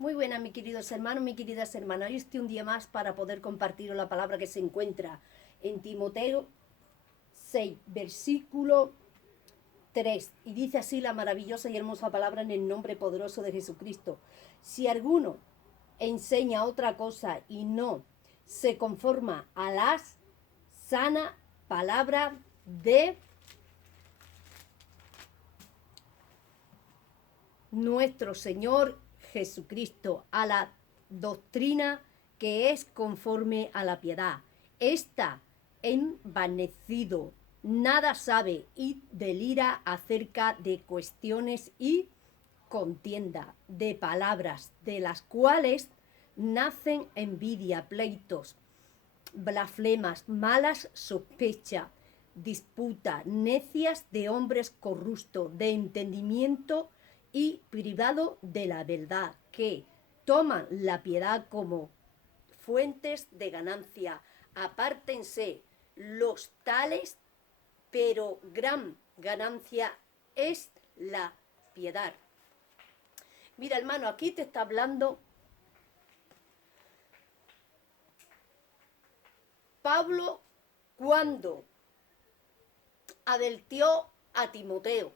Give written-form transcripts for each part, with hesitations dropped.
Muy buenas, mis queridos hermanos, mis queridas hermanas. Hoy estoy un día más para poder compartir la palabra que se encuentra en Timoteo 6, versículo 3. Y dice así la maravillosa y hermosa palabra en el nombre poderoso de Jesucristo. Si alguno enseña otra cosa y no se conforma a la sana palabra de nuestro Señor Jesucristo, a la doctrina que es conforme a la piedad, está envanecido, nada sabe y delira acerca de cuestiones y contienda, de palabras, de las cuales nacen envidia, pleitos, blasfemas, malas sospechas, disputas, necias de hombres corruptos, de entendimiento y privado de la verdad, que toman la piedad como fuentes de ganancia. Apártense los tales, pero gran ganancia es la piedad. Mira, hermano, aquí te está hablando Pablo cuando advirtió a Timoteo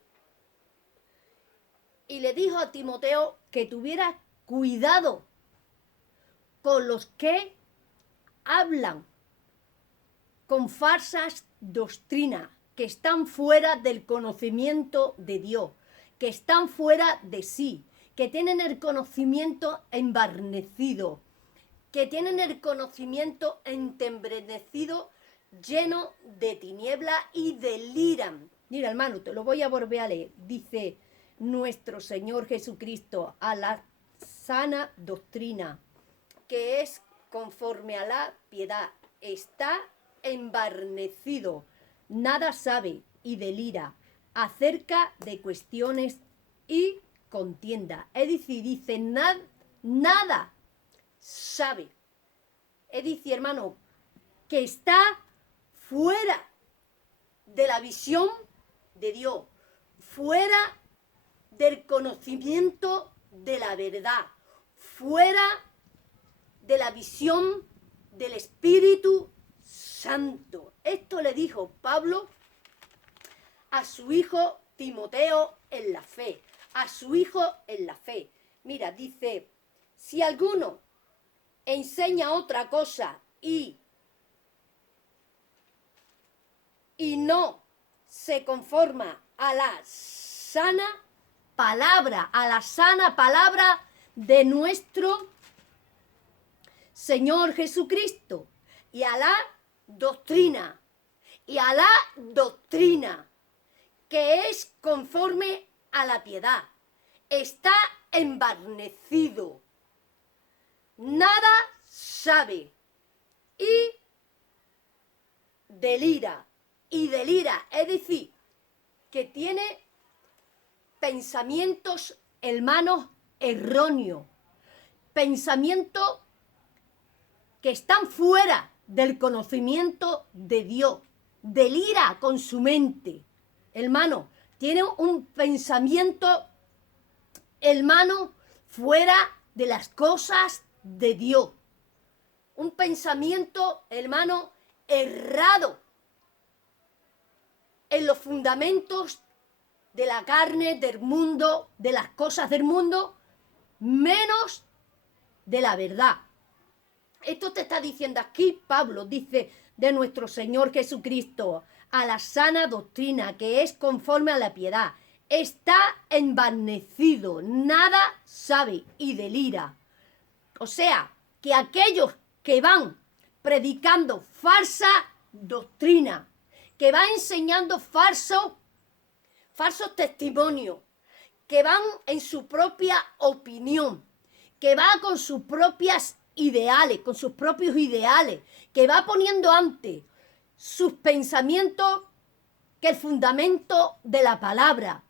y le dijo a Timoteo que tuviera cuidado con los que hablan con falsas doctrinas, que están fuera del conocimiento de Dios, que están fuera de sí, que tienen el conocimiento embarnecido, que tienen el conocimiento entembrecido, lleno de tiniebla y deliran. Mira, hermano, te lo voy a volver a leer. Dice nuestro Señor Jesucristo, a la sana doctrina, que es conforme a la piedad, está embarnecido, nada sabe y delira acerca de cuestiones y contienda. Es decir, dice, nada sabe. Es decir, hermano, que está fuera de la visión de Dios, fuera del conocimiento de la verdad, fuera de la visión del Espíritu Santo. Esto le dijo Pablo a su hijo Timoteo en la fe, a su hijo en la fe. Mira, dice, si alguno enseña otra cosa y no se conforma a la sana palabra de nuestro Señor Jesucristo y a la doctrina, que es conforme a la piedad, está embarnecido, nada sabe y delira, es decir, que tiene pensamientos, hermanos, erróneos, pensamientos que están fuera del conocimiento de Dios, delira con su mente, hermano, tiene un pensamiento, hermano, fuera de las cosas de Dios, un pensamiento, hermano, errado en los fundamentos de la carne, del mundo, de las cosas del mundo, menos de la verdad. Esto te está diciendo aquí Pablo, dice, de nuestro Señor Jesucristo, a la sana doctrina que es conforme a la piedad, está envanecido, nada sabe y delira. O sea, que aquellos que van predicando falsa doctrina, que van enseñando falsos testimonios, que van en su propia opinión, que va con sus propias ideales, con sus propios ideales, que va poniendo antes sus pensamientos que el fundamento de la palabra,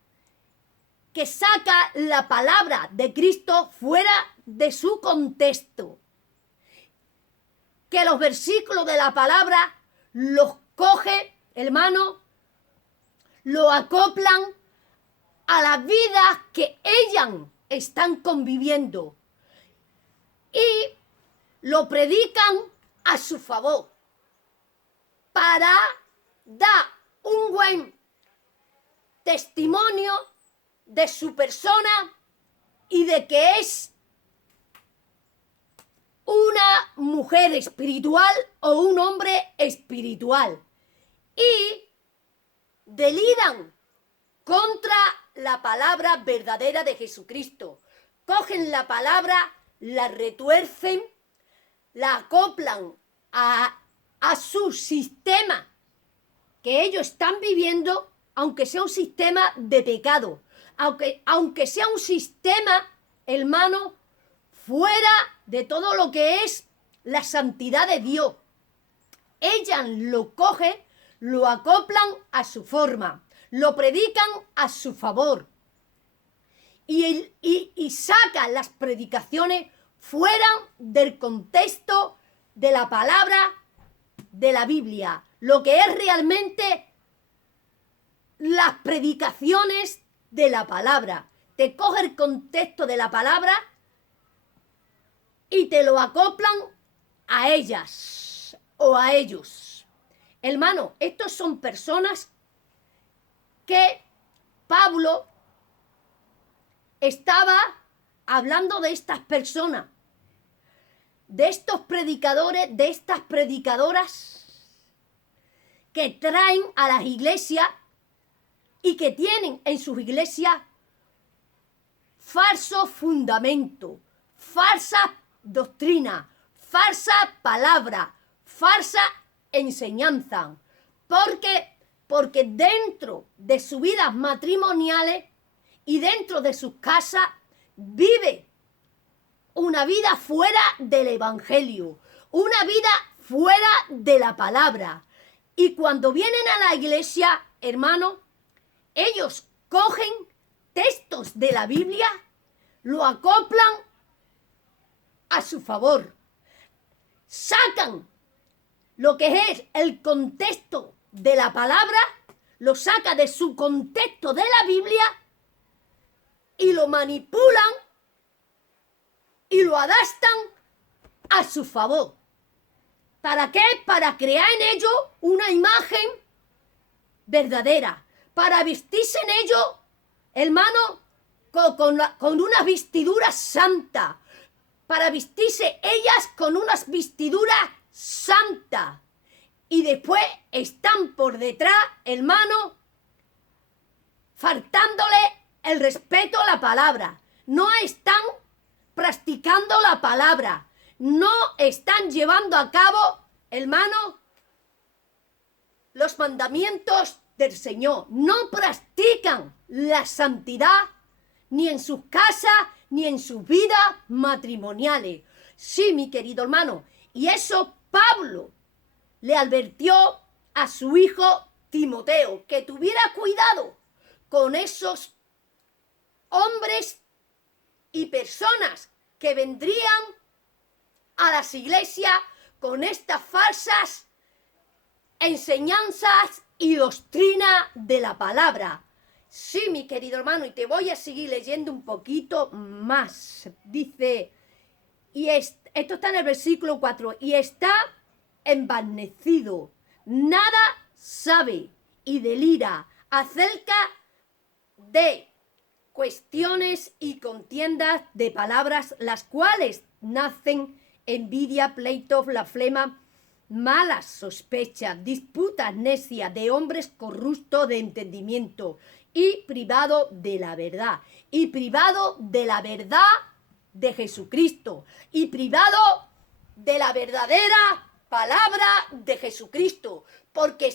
que saca la palabra de Cristo fuera de su contexto, que los versículos de la palabra los coge, hermano, lo acoplan a la vida que ellas están conviviendo, y lo predican a su favor para dar un buen testimonio de su persona y de que es una mujer espiritual o un hombre espiritual. Y deliran contra la palabra verdadera de Jesucristo. Cogen la palabra, la retuercen, la acoplan a su sistema que ellos están viviendo, aunque sea un sistema de pecado, aunque sea un sistema, hermano, fuera de todo lo que es la santidad de Dios. Ellas lo cogen, lo acoplan a su forma, lo predican a su favor y sacan las predicaciones fuera del contexto de la palabra de la Biblia, lo que es realmente las predicaciones de la palabra. Te coge el contexto de la palabra y te lo acoplan a ellas o a ellos. Hermano, estos son personas que Pablo estaba hablando de estas personas, de estos predicadores, de estas predicadoras que traen a las iglesias y que tienen en sus iglesias falso fundamento, falsa doctrina, falsa palabra, falsa enseñanza. Porque dentro de sus vidas matrimoniales y dentro de sus casas vive una vida fuera del evangelio, una vida fuera de la palabra. Y cuando vienen a la iglesia, hermano, ellos cogen textos de la Biblia, lo acoplan a su favor, sacan lo que es el contexto de la palabra, lo saca de su contexto de la Biblia y lo manipulan y lo adaptan a su favor. ¿Para qué? Para crear en ellos una imagen verdadera, para vestirse en ellos, hermano, con una vestidura santa, para vestirse ellas con unas vestiduras santas. Y después están por detrás, hermano, faltándole el respeto a la palabra. No están practicando la palabra. No están llevando a cabo, hermano, los mandamientos del Señor. No practican la santidad ni en sus casas ni en sus vidas matrimoniales. Sí, mi querido hermano. Y eso Pablo le advirtió a su hijo Timoteo, que tuviera cuidado con esos hombres y personas que vendrían a las iglesias con estas falsas enseñanzas y doctrina de la palabra. Sí, mi querido hermano, y te voy a seguir leyendo un poquito más. Dice, esto está en el versículo 4, y está envanecido, nada sabe y delira acerca de cuestiones y contiendas de palabras, las cuales nacen envidia, pleitos, blasfema, malas sospechas, disputas necias de hombres corruptos de entendimiento y privado de la verdad, y privado de la verdad de Jesucristo, y privado de la verdadera palabra de Jesucristo, porque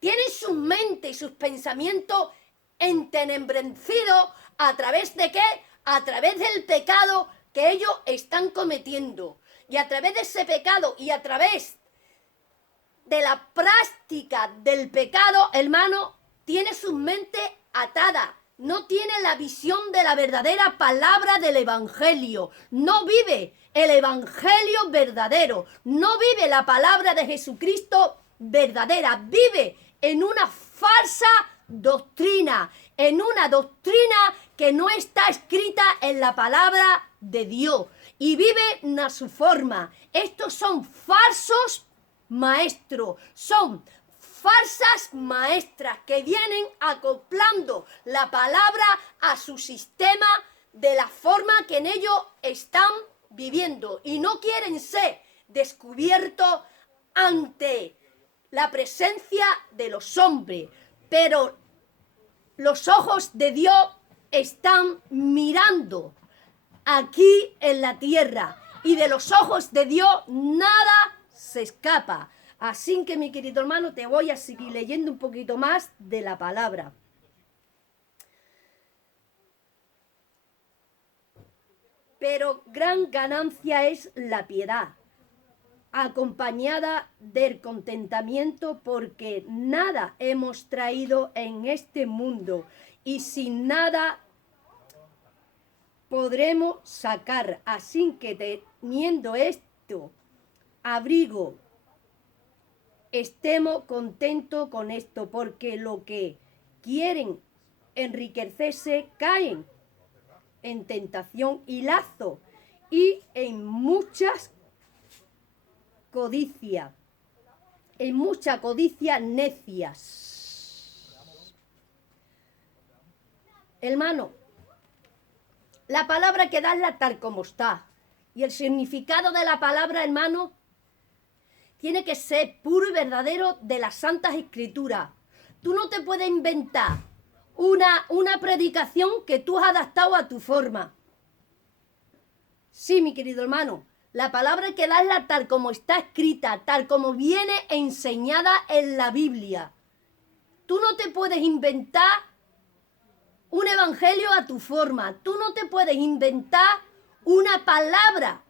tienen su mente y sus pensamientos entenebrecidos a través de ¿qué? A través del pecado que ellos están cometiendo. Y a través de ese pecado y a través de la práctica del pecado, hermano, tiene su mente atada. No tiene la visión de la verdadera palabra del evangelio. No vive el evangelio verdadero. No vive la palabra de Jesucristo verdadera. Vive en una falsa doctrina, en una doctrina que no está escrita en la palabra de Dios y viven a su forma. Estos son falsos maestros, son falsas maestras que vienen acoplando la palabra a su sistema de la forma que en ellos están viviendo y no quieren ser descubiertos ante la presencia de los hombres, pero los ojos de Dios están mirando aquí en la tierra y de los ojos de Dios nada se escapa. Así que, mi querido hermano, te voy a seguir leyendo un poquito más de la palabra. Pero gran ganancia es la piedad, acompañada del contentamiento, porque nada hemos traído en este mundo y sin nada podremos sacar. Así que teniendo esto, abrigo, estemos contentos con esto, porque lo que quieren enriquecerse caen en tentación y lazo y en muchas codicia, en mucha codicia necias. Hermano, la palabra hay que darla tal como está. Y el significado de la palabra, hermano, tiene que ser puro y verdadero de las Santas Escrituras. Tú no te puedes inventar una predicación que tú has adaptado a tu forma. Sí, mi querido hermano, la palabra hay que darla tal como está escrita, tal como viene enseñada en la Biblia. Tú no te puedes inventar un evangelio a tu forma. Tú no te puedes inventar una palabra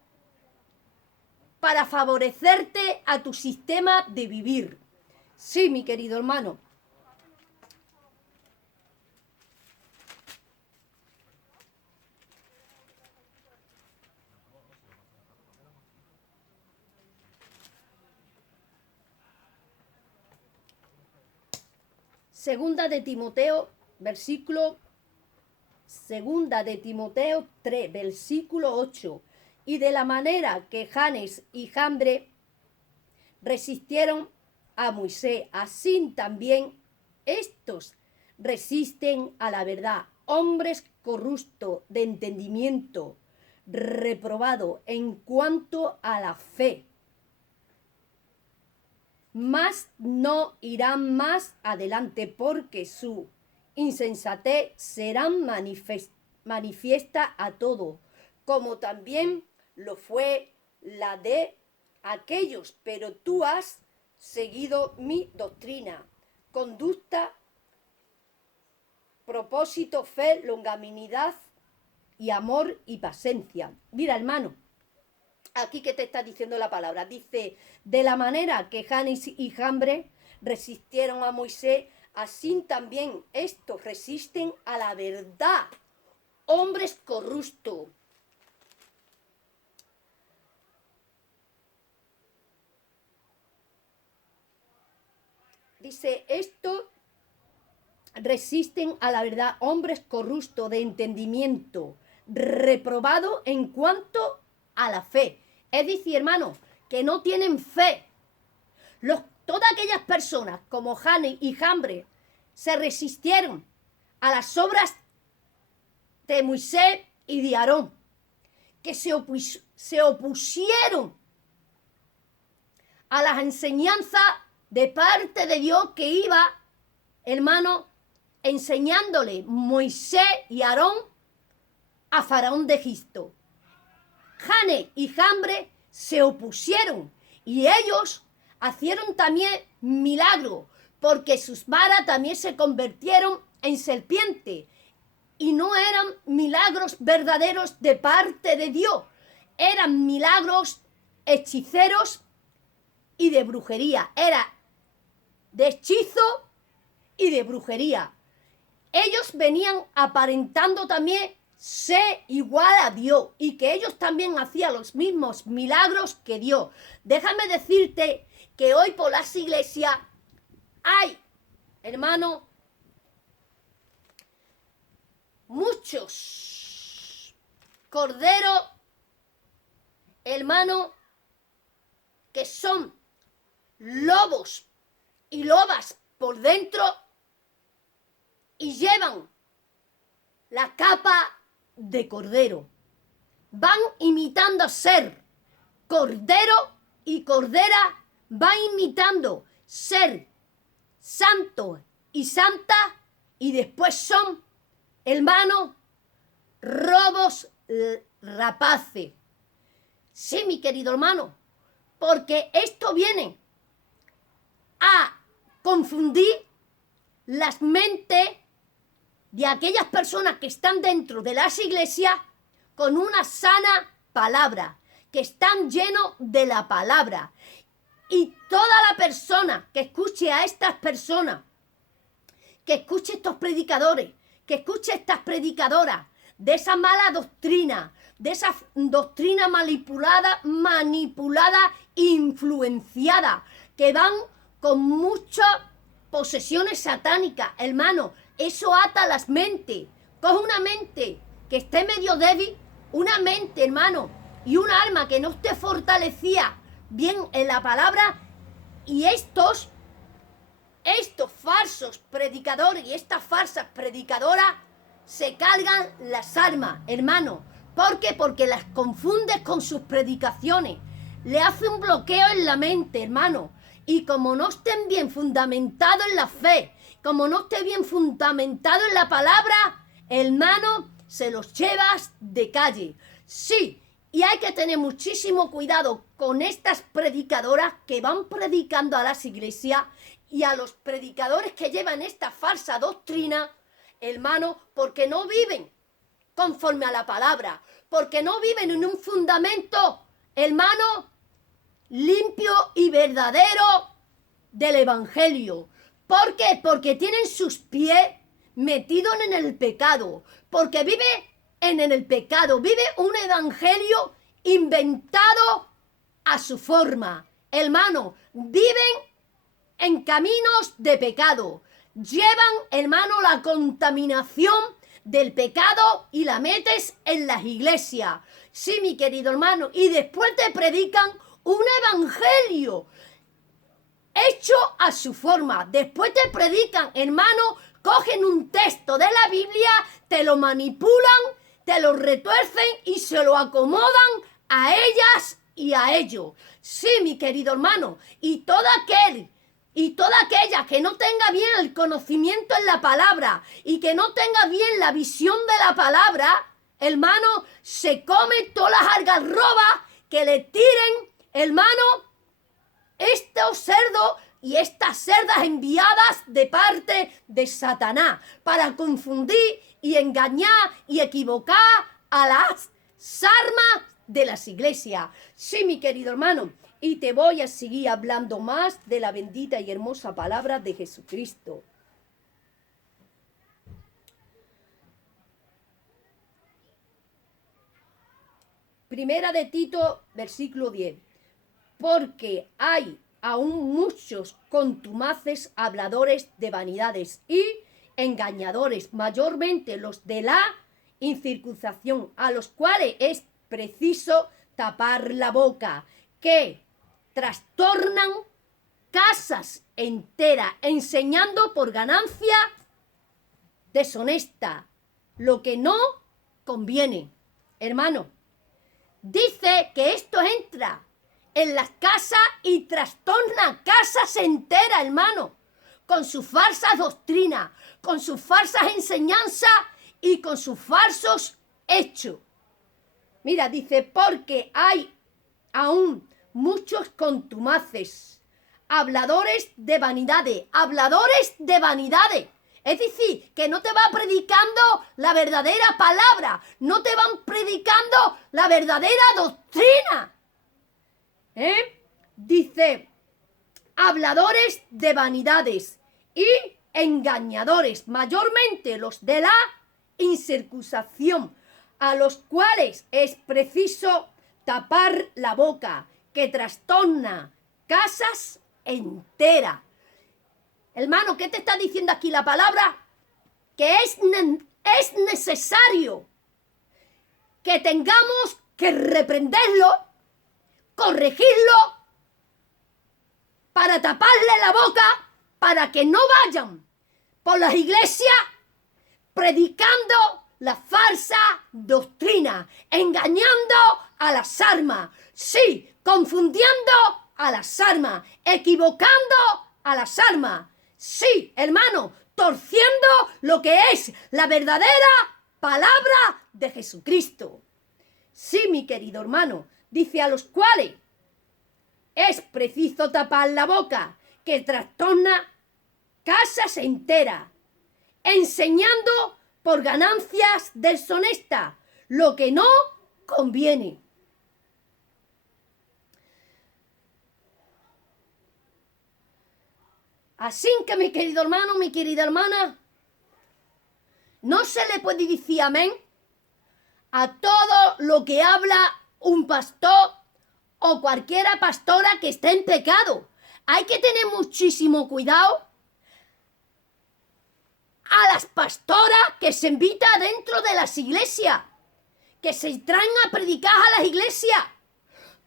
para favorecerte a tu sistema de vivir. Sí, mi querido hermano. Segunda de Timoteo 3, versículo 8. Y de la manera que Janes y Jambre resistieron a Moisés, así también estos resisten a la verdad. Hombres corruptos de entendimiento, reprobado en cuanto a la fe, mas no irán más adelante, porque su insensatez será manifiesta a todo, como también lo fue la de aquellos. Pero tú has seguido mi doctrina, conducta, propósito, fe, longanimidad y amor y paciencia. Mira, hermano, aquí que te está diciendo la palabra, dice, de la manera que Janes y Jambre resistieron a Moisés, así también estos resisten a la verdad. Hombres corruptos. Dice, estos resisten a la verdad, hombres corruptos de entendimiento, reprobado en cuanto a la fe. Es decir, hermano, que no tienen fe. Todas aquellas personas como Janes y Jambre se resistieron a las obras de Moisés y de Aarón, que se opusieron a las enseñanzas de parte de Dios que iba, hermano, enseñándole Moisés y Aarón a Faraón de Egipto. Janes y Jambre se opusieron y ellos hicieron también milagros, porque sus varas también se convirtieron en serpiente, y no eran milagros verdaderos de parte de Dios, eran milagros hechiceros y de brujería, era de hechizo y de brujería. Ellos venían aparentando también ser igual a Dios y que ellos también hacían los mismos milagros que Dios. Déjame decirte que hoy por las iglesias hay, hermano, muchos corderos, hermano, que son lobos y lobas por dentro y llevan la capa de cordero. Van imitando ser cordero y cordera, van imitando ser santo y santa, y después son, hermano, robos rapaces. Sí, mi querido hermano, porque esto viene a confundir las mentes de aquellas personas que están dentro de las iglesias con una sana palabra, que están llenos de la palabra. Y toda la persona que escuche a estas personas, que escuche estos predicadores, que escuche estas predicadoras, de esa mala doctrina, de esa doctrina manipulada, influenciada, que van con muchas posesiones satánicas, hermano, eso ata las mentes. Coge una mente que esté medio débil, una mente, hermano, y un alma que no esté fortalecida bien en la palabra, y estos falsos predicadores y estas falsas predicadoras se cargan las almas, hermano. ¿Por qué? Porque las confundes con sus predicaciones, le hace un bloqueo en la mente, hermano, y como no estén bien fundamentados en la fe, como no esté bien fundamentado en la palabra, hermano, se los llevas de calle. Sí, y hay que tener muchísimo cuidado con estas predicadoras que van predicando a las iglesias y a los predicadores que llevan esta falsa doctrina, hermano, porque no viven conforme a la palabra, porque no viven en un fundamento, hermano, limpio y verdadero del evangelio. ¿Por qué? Porque tienen sus pies metidos en el pecado, porque vive en el pecado, vive un evangelio inventado a su forma. Hermano, viven en caminos de pecado, llevan, hermano, la contaminación del pecado y la metes en las iglesias. Sí, mi querido hermano, y después te predican un evangelio hecho a su forma. Después te predican, hermano, cogen un texto de la Biblia, te lo manipulan, te lo retuercen y se lo acomodan a ellas y a ellos. Sí, mi querido hermano, y toda aquella que no tenga bien el conocimiento en la palabra y que no tenga bien la visión de la palabra, hermano, se come todas las algarrobas que le tiren, hermano, estos cerdos y estas cerdas enviadas de parte de Satanás para confundir y engañar y equivocar a las armas de las iglesias. Sí, mi querido hermano, y te voy a seguir hablando más de la bendita y hermosa palabra de Jesucristo. Primera de Tito, versículo 10. Porque hay aún muchos contumaces habladores de vanidades y engañadores, mayormente los de la incircuncisión, a los cuales es preciso tapar la boca, que trastornan casas enteras, enseñando por ganancia deshonesta lo que no conviene. Hermano, dice que esto entra en las casas y trastorna casas enteras, hermano, con sus falsas doctrinas, con sus falsas enseñanzas y con sus falsos hechos. Mira, dice, porque hay aún muchos contumaces, habladores de vanidades, Es decir, que no te va predicando la verdadera palabra, no te van predicando la verdadera doctrina. Dice, habladores de vanidades y engañadores, mayormente los de la incircuncisión, a los cuales es preciso tapar la boca, que trastorna casas enteras. Hermano, ¿qué te está diciendo aquí la palabra? Que es es necesario que tengamos que reprenderlo, corregirlo, para taparle la boca, para que no vayan por las iglesias predicando la falsa doctrina, engañando a las almas, sí, confundiendo a las almas, equivocando a las almas, sí, hermano, torciendo lo que es la verdadera palabra de Jesucristo. Sí, mi querido hermano, dice a los cuales es preciso tapar la boca, que trastorna casas enteras, enseñando por ganancias deshonestas lo que no conviene. Así que, mi querido hermano, mi querida hermana, no se le puede decir amén a todo lo que habla un pastor o cualquiera pastora que esté en pecado. Hay que tener muchísimo cuidado a las pastoras que se invita dentro de las iglesias, que se traen a predicar a las iglesias,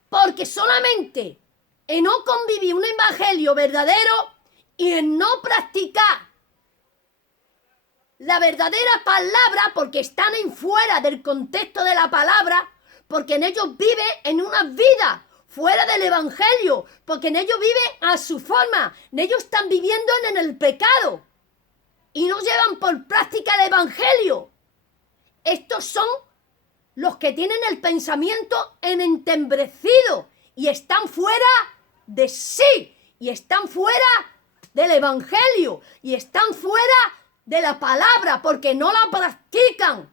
porque solamente en no convivir un evangelio verdadero y en no practicar la verdadera palabra, porque están en fuera del contexto de la palabra, porque en ellos viven en una vida fuera del evangelio, porque en ellos viven a su forma, en ellos están viviendo en el pecado y no llevan por práctica el evangelio. Estos son los que tienen el pensamiento entembrecido y están fuera de sí, y están fuera del evangelio, y están fuera de la palabra, porque no la practican,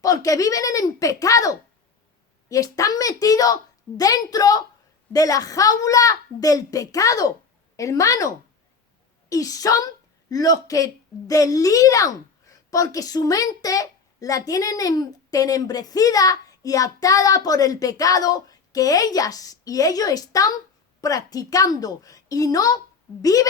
porque viven en el pecado y están metidos dentro de la jaula del pecado, hermano, y son los que deliran, porque su mente la tienen entenebrecida y atada por el pecado que ellas y ellos están practicando, y no viven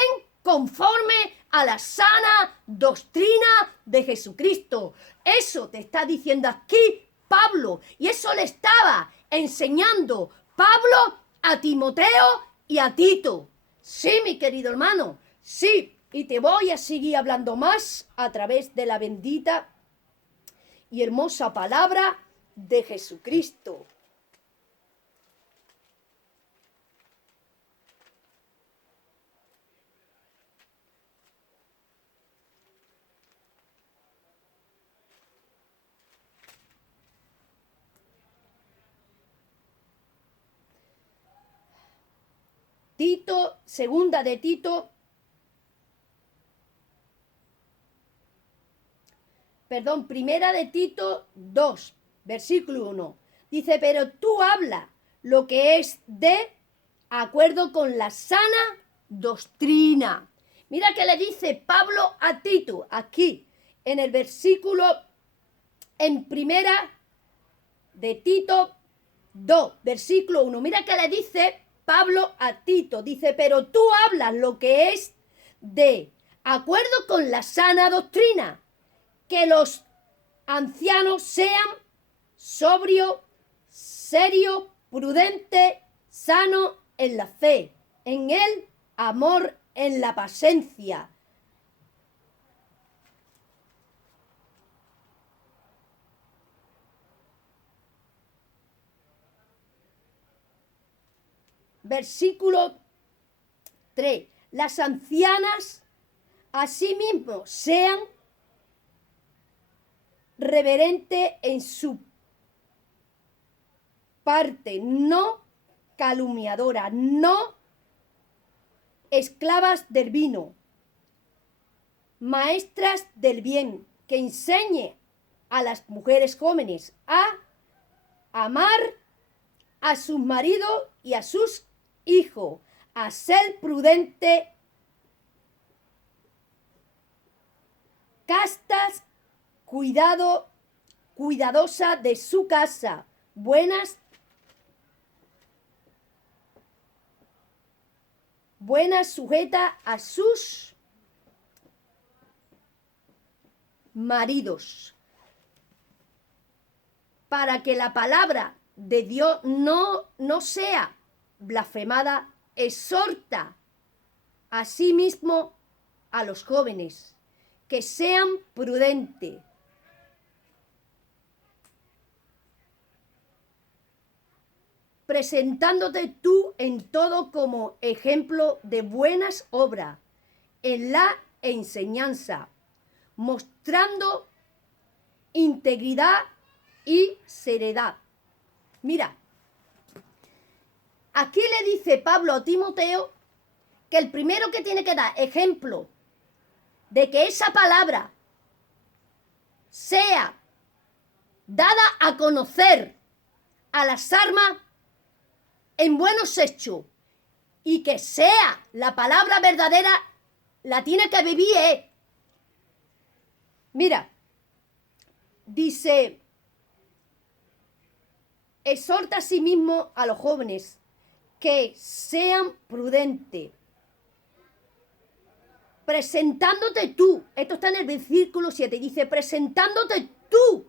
conforme a la sana doctrina de Jesucristo. Eso te está diciendo aquí Pablo, y eso le estaba enseñando Pablo a Timoteo y a Tito. Sí, mi querido hermano, sí, y te voy a seguir hablando más a través de la bendita y hermosa palabra de Jesucristo. Tito, segunda de Tito, primera de Tito 2, versículo 1. Dice, pero tú habla lo que es de acuerdo con la sana doctrina. Mira que le dice Pablo a Tito aquí en el versículo, en primera de Tito 2, versículo 1. Mira que le dice Pablo a Tito, dice, pero tú hablas lo que es de acuerdo con la sana doctrina, que los ancianos sean sobrios, serios, prudentes, sanos en la fe, en el amor, en la paciencia. Versículo 3. Las ancianas asimismo sean reverentes en su parte, no calumniadoras, no esclavas del vino, maestras del bien, que enseñe a las mujeres jóvenes a amar a sus maridos y a sus hijos, a ser prudente, castas, cuidadosa de su casa, buenas sujeta a sus maridos, para que la palabra de Dios no sea blasfemada, exhorta asimismo a los jóvenes que sean prudentes, presentándote tú en todo como ejemplo de buenas obras, en la enseñanza, mostrando integridad y seriedad. Mira, aquí le dice Pablo a Timoteo que el primero que tiene que dar ejemplo de que esa palabra sea dada a conocer a las almas en buenos hechos y que sea la palabra verdadera, la tiene que vivir. Mira, dice, exhorta a sí mismo a los jóvenes que sean prudentes, presentándote tú, esto está en el versículo 7, dice, presentándote tú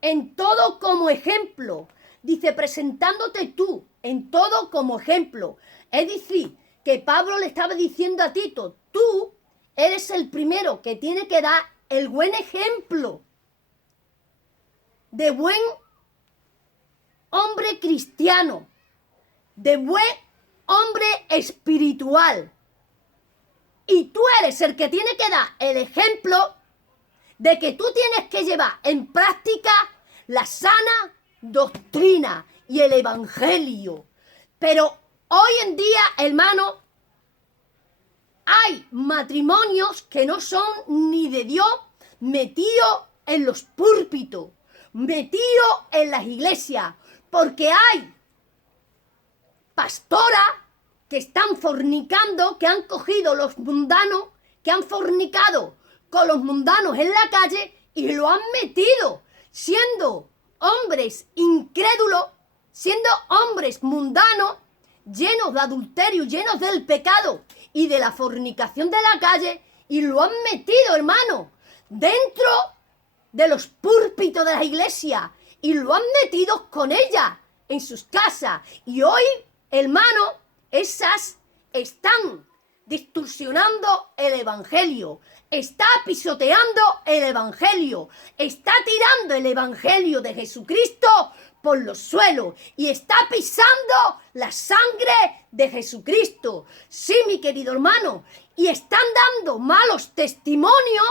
en todo como ejemplo, dice, presentándote tú en todo como ejemplo, es decir, que Pablo le estaba diciendo a Tito, tú eres el primero que tiene que dar el buen ejemplo de buen hombre cristiano, de buen hombre espiritual. Y tú eres el que tiene que dar el ejemplo de que tú tienes que llevar en práctica la sana doctrina y el evangelio. Pero hoy en día, hermano, hay matrimonios que no son ni de Dios metidos en los púlpitos, metidos en las iglesias, porque hay pastoras que están fornicando, que han cogido los mundanos, que han fornicado con los mundanos en la calle y lo han metido, siendo hombres incrédulos, siendo hombres mundanos, llenos de adulterio, llenos del pecado y de la fornicación de la calle, y lo han metido, hermano, dentro de los púlpitos de la iglesia, y lo han metido con ella en sus casas. Y hoy, hermano, esas están distorsionando el evangelio, está pisoteando el evangelio, está tirando el evangelio de Jesucristo por los suelos y está pisando la sangre de Jesucristo. Sí, mi querido hermano, y están dando malos testimonios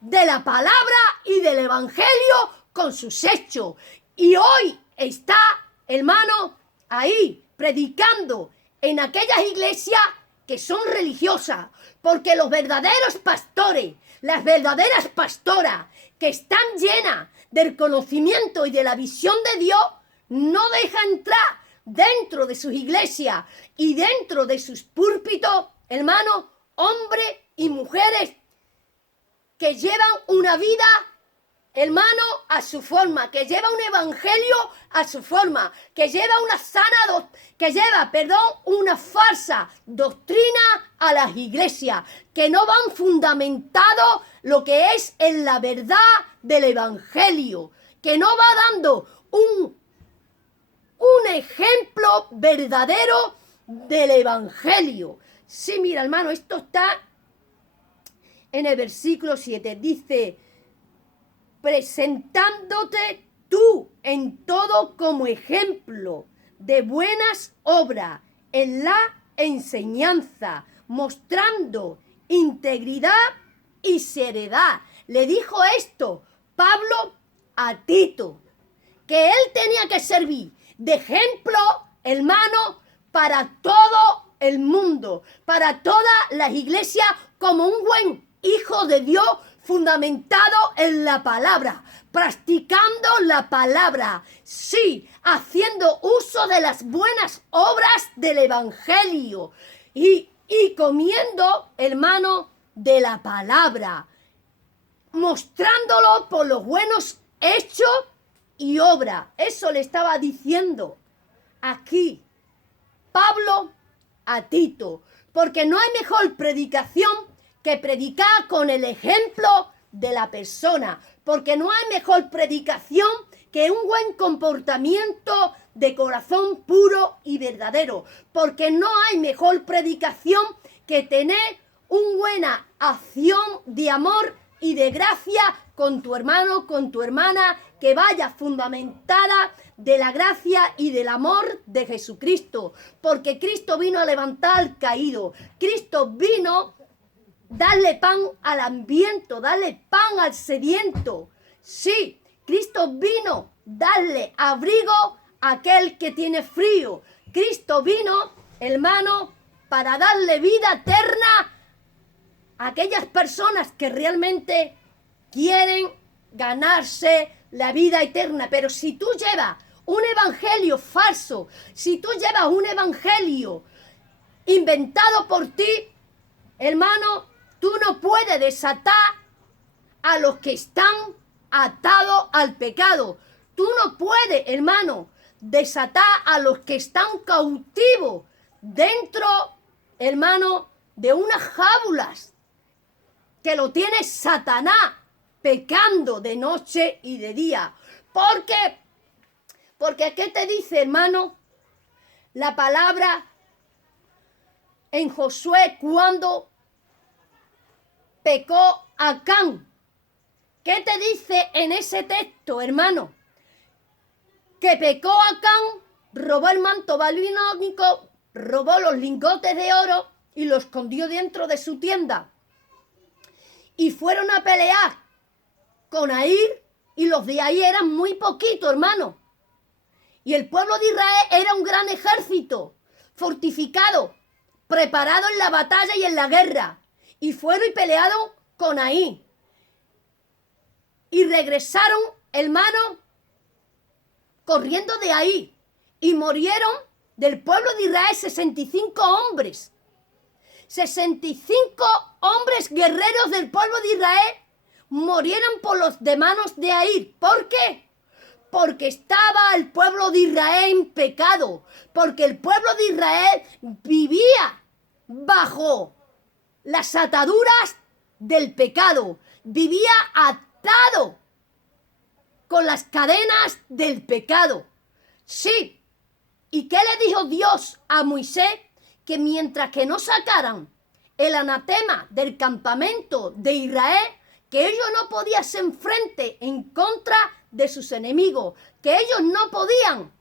de la palabra y del evangelio con sus hechos. Y hoy está, hermano, ahí predicando en aquellas iglesias que son religiosas, porque los verdaderos pastores, las verdaderas pastoras que están llenas del conocimiento y de la visión de Dios, no dejan entrar dentro de sus iglesias y dentro de sus púlpitos, hermanos, hombres y mujeres que llevan una vida, hermano, a su forma, que lleva un evangelio a su forma, que lleva una falsa doctrina a las iglesias, que no van fundamentado lo que es en la verdad del evangelio, que no va dando un ejemplo verdadero del evangelio. Sí, mira, hermano, esto está en el versículo 7, dice, presentándote tú en todo como ejemplo de buenas obras en la enseñanza, mostrando integridad y seriedad. Le dijo esto Pablo a Tito, que él tenía que servir de ejemplo, hermano, para todo el mundo, para todas las iglesias, como un buen hijo de Dios, fundamentado en la palabra, practicando la palabra, sí, haciendo uso de las buenas obras del evangelio y comiendo, hermano, de la palabra, mostrándolo por los buenos hechos y obras. Eso le estaba diciendo aquí Pablo a Tito, porque no hay mejor predicación que predicar con el ejemplo de la persona, porque no hay mejor predicación que un buen comportamiento de corazón puro y verdadero, porque no hay mejor predicación que tener una buena acción de amor y de gracia con tu hermano, con tu hermana, que vaya fundamentada de la gracia y del amor de Jesucristo, porque Cristo vino a levantar al caído, Cristo vino a darle pan al hambriento, darle pan al sediento. Sí, Cristo vino a darle abrigo a aquel que tiene frío. Cristo vino, hermano, para darle vida eterna a aquellas personas que realmente quieren ganarse la vida eterna. Pero si tú llevas un evangelio falso, si tú llevas un evangelio inventado por ti, hermano, tú no puedes desatar a los que están atados al pecado. Tú no puedes, hermano, desatar a los que están cautivos dentro, hermano, de unas jaulas que lo tiene Satanás pecando de noche y de día. Porque ¿qué te dice, hermano, la palabra en Josué cuando pecó Acán? ¿Qué te dice en ese texto, hermano? Que pecó Acán, robó el manto babilónico, robó los lingotes de oro y lo escondió dentro de su tienda. Y fueron a pelear con Air, y los de ahí eran muy poquitos, hermano. Y el pueblo de Israel era un gran ejército, fortificado, preparado en la batalla y en la guerra. Y fueron y pelearon con Air. Y regresaron, hermano, corriendo de ahí. Y murieron del pueblo de Israel 65 hombres. 65 hombres guerreros del pueblo de Israel murieron por los de manos de Air. ¿Por qué? Porque estaba el pueblo de Israel en pecado. Porque el pueblo de Israel vivía bajo las ataduras del pecado. Vivía atado con las cadenas del pecado. Sí. ¿Y qué le dijo Dios a Moisés? Que mientras que no sacaran el anatema del campamento de Israel, que ellos no podían hacer frente en contra de sus enemigos, que ellos no podían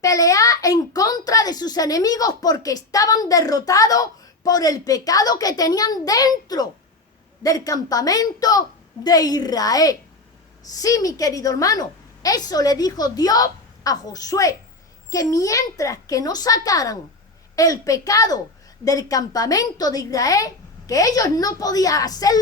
pelear en contra de sus enemigos porque estaban derrotados por el pecado que tenían dentro del campamento de Israel. Sí, mi querido hermano, eso le dijo Dios a Josué, que mientras que no sacaran el pecado del campamento de Israel, que ellos no podían hacerle